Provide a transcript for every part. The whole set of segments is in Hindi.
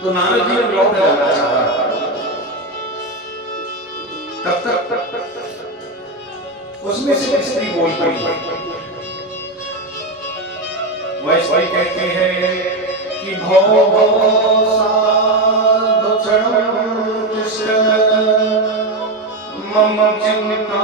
तो नारद जी ने लौट जाना चाहा। तब तक उसमें से एक स्त्री बोल पड़ी। वह स्त्री कहती है कि भो साधु मम चिंता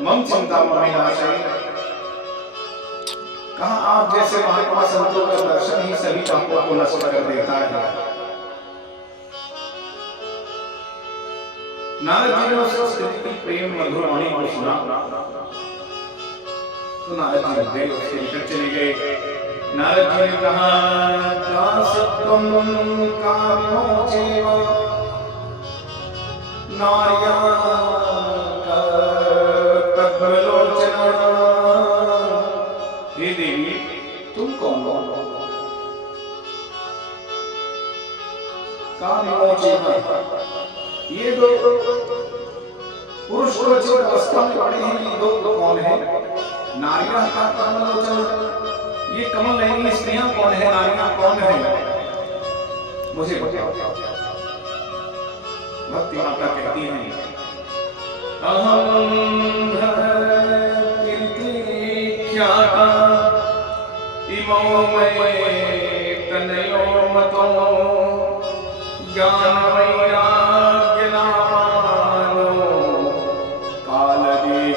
मम चिंता कहा आप जैसे महात्मा संतों का दर्शन ही सभी पापों को नष्ट कर देता है। नारद जी ने उस स्त्री की प्रेम मधुर वाणी को सुना तो नारद जी गए उसके निकट चले गए। नारद जी ने कहा दासत्वं कामोचेव नार्या हे देवी तुम कौन हो? ये दो पुरुष अवस्था में पड़े हैं, ये दो कौन है? नारियां का कमलोचन, ये कमल नयनी स्त्रियां कौन है? नारियां कौन है? मुझे बताओ। भक्ति माता कहती हैं अहम कीर्तिख्याता इमो मये तनयो मतो ज्ञान वैराग्य नामानो कालदेहेन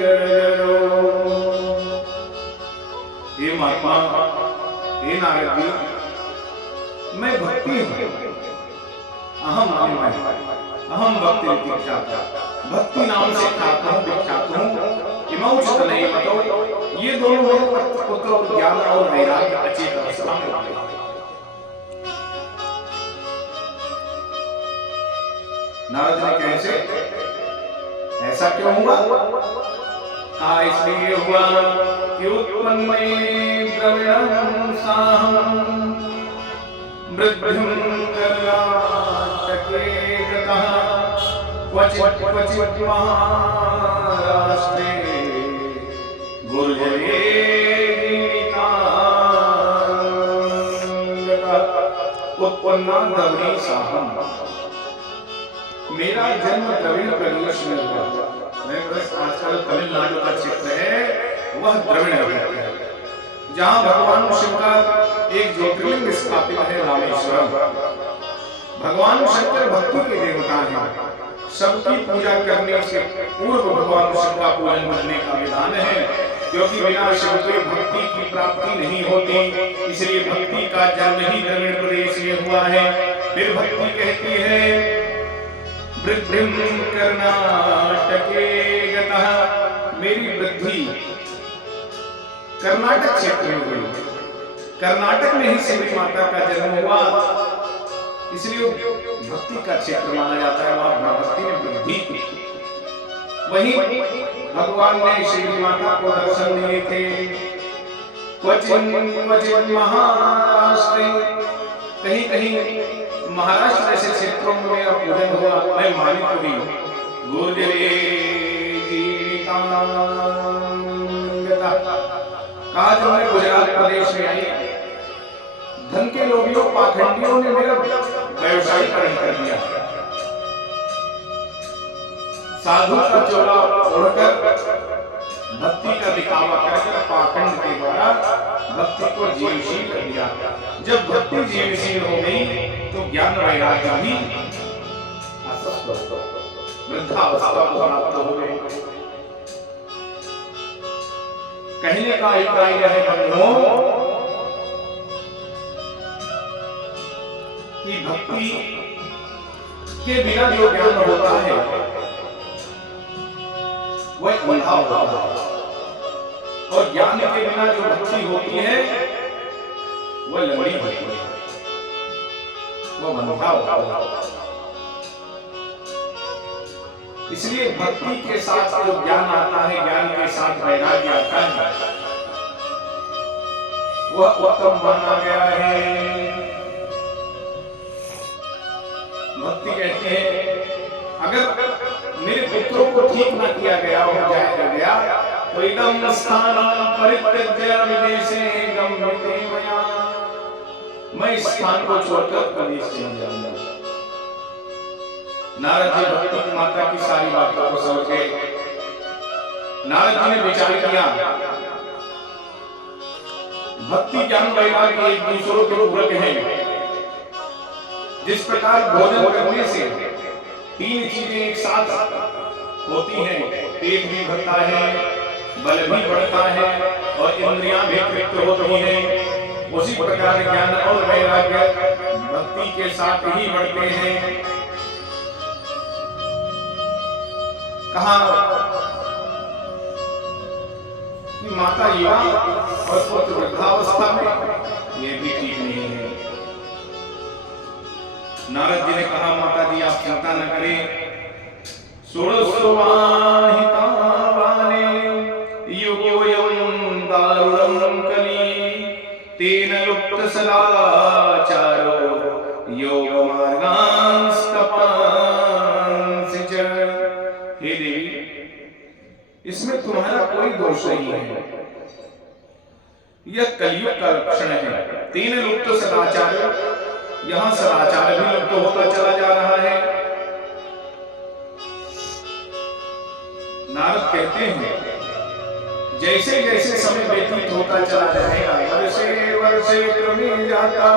जर्जरो। हे महात्मा, हे नारद जी, मैं भक्ति हूँ। अहम अहम भक्ति विख्याता, भक्ति नाम से ख्यात हूँ, विख्यात हूँ। इमौच तनय मतो, ये दोनों मेरे पुत्र और ज्ञान और वैराग्य अचेत अवस्था में वाले। नारद ने कैसे, ऐसा क्यों हुआ? कहा इसलिए हुआ कि उत्पन्ने द्रविणं साहं वृद्धिं कर्णाटके गतः क्वचित् क्वचित् महाराष्ट्रे गुर्जरे उत्पन्ना द्रविणी साहं। मेरा जन्म द्रविड़ प्रदेश में हुआ। मैं बस आजकल तमिलनाडु का क्षेत्र है, वह द्रविड़ है, जहाँ भगवान शिव का एक ज्योतिर्लिंग स्थापित है, रामेश्वरम। भगवान शंकर भक्तों के देवता हैं। सबकी पूजा करने से पूर्व भगवान शिव का पूजन करने का विधान है, क्योंकि बिना शिव के भक्ति की प्राप्ति नहीं होती। इसलिए भक्ति का जन्म ही द्रविड़ प्रदेश में हुआ है। फिर भक्ति कहती है वृद्धिं कर्णाटके गतः, मेरी वृद्धि कर्नाटक क्षेत्र में हुई। कर्नाटक में ही शिव माता का जन्म हुआ, इसलिए भक्ति का क्षेत्र माना जाता है, वहां भक्ति में वृद्धि की। वहीं भगवान ने शिव माता को दर्शन दिए थे। क्वचित् महाराष्ट्र, कहीं कहीं महाराष्ट्र जैसे क्षेत्रों में मेरा पूजन हुआ, मैं मानित हुई। गुर्जरे कहा जब मैं गुजरात प्रदेश में आई, धन के लोभियों पाखंडियों ने मेरा व्यवसायीकरण कर दिया। साधु का चोला ओढ़कर भक्ति का दिखावा कर पाखंड के द्वारा भक्ति को जीवशील कर दिया। जब भक्ति जीवशील हो गई तो ज्ञान वैराग्य भी वृद्धावस्था को प्राप्त हो गई। कहने का अभिप्राय है बंधुओं कि भक्ति के बिना जो ज्ञान होता है वह अंधा होता है, और ज्ञान के बिना जो भक्ति होती है वह लंगड़ी होती है, वो अंधा होता है। इसलिए भक्ति के साथ जो ज्ञान आता है, ज्ञान के साथ वैराग्य आता है, वह उत्तम माना गया है। भक्ति कहते हैं अगर मेरे पुत्रों को ठीक न किया गया हो गया तो इदम स्थानं परित्यज्य विदेशे गम्यते मया, मैं इस स्थान को छोड़कर प्रदेश चला जाऊंगा। नारद जी भक्ति की माता की सारी बातों को समझ गए। नारद जी ने विचार किया भक्ति ज्ञान वैराग्य एक दूसरों के पूरक हैं। जिस प्रकार भोजन करने से तीन चीजें एक साथ होती हैं, पेट भी भरता है, बल भी बढ़ता है और इंद्रियां भी तृप्त होती हैं, उसी प्रकार ज्ञान और वैराग्य भक्ति के साथ ही बढ़ते हैं। कहा कि माता युवा और पुत्र वृद्धावस्था में, ये भी ठीक नहीं है। नारद जी ने कहा माता जी आप चिंता न करें, युगोऽयं दारुणं कली तेन लुप्त सदाचारो योगमार्गांस्तपांसि च। हे देवी, इसमें तुम्हारा कोई दोष नहीं है, यह कलयुग का लक्षण है। तेन लुप्त सदाचार, यहां सदाचार भी लुप्त होता चला जा रहा है। नारद कहते हैं जैसे जैसे समय व्यतीत होता चला जाएगा, वर्षे वर्षे क्रमेण जाता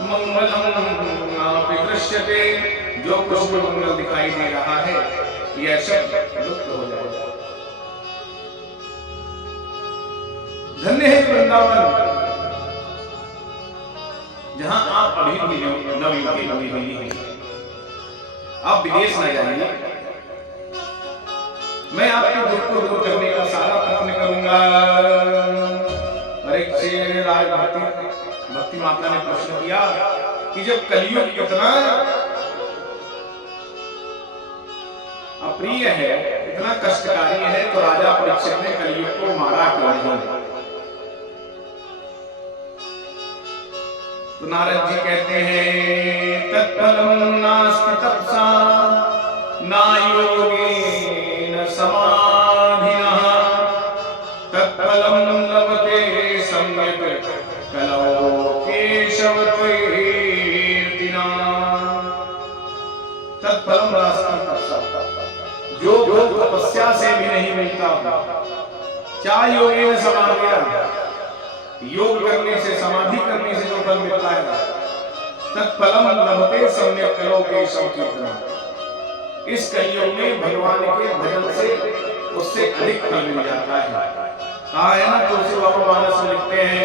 मंगलम दृश्यते, जो कुछ भी मंगल दिखाई दे रहा है यह सब लुप्त हो जाएगा। धन्य है वृंदावन, जहां आप अभी भी नवयुवती बनी हुई हैं। आप विदेश न जाइए, मैं आपके दुख को दूर करने का सारा प्रयत्न करूंगा। भक्ति माता ने प्रश्न किया कि जब कलयुग इतना अप्रिय है, इतना कष्टकारी है, तो राजा परीक्षित ने कलयुग को मारा क्यों नहीं? तो नारद जी कहते हैं तत्फलं नास्ति तपसा न योगेन समाधिनः, तत्फलं लभते सम्यक् कलौ केशव कीर्तिना। तत्फलं नास्ति तपसा, जो भोग तपस्या से भी नहीं मिलता, क्या योगेन समाधिनः, योग करने से, समाधि करने से जो फल मिलता है, तत्फलम लभते सम्यक् कलौ केशव कीर्तना। इस कलयुग में भगवान के भजन से उससे अधिक फल मिल जाता है। कहा है ना, तुलसी बाबा मानस में लिखते हैं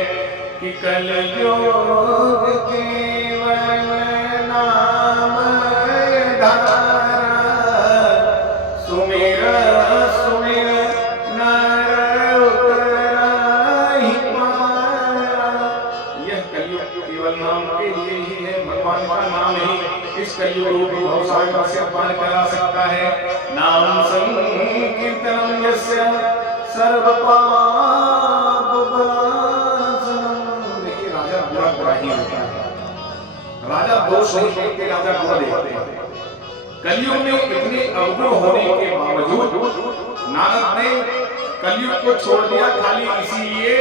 कि कलयुग केवल नाम धारा, सुमिर सुमिर नर उतराहि पारा। यह कलयुग केवल नाम के लिए ही है, भगवान का नाम ही इस कलयुग रूपी भवसागर से पार करा सकता है। नाम संकीर्तनम यस्य सर्व पाप विनाशनम। देखिए राजा बुरा ही होता है, राजा दोष नहीं देखते, राजा बुरा देखते हैं। कलयुग में इतने अवगुण होने के बावजूद नारद ने कलयुग को छोड़ दिया खाली इसीलिए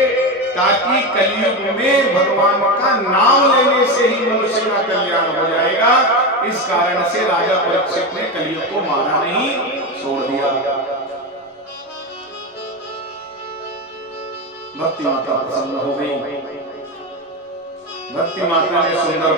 ताकि कलयुग में भगवान का नाम लेने से ही मनुष्य का कल्याण हो जाएगा। इस कारण से राजा परीक्षित ने कलयुग को मारा नहीं, छोड़ दिया। भक्ति माता प्रसन्न हो गई। भक्ति माता ने सुंदर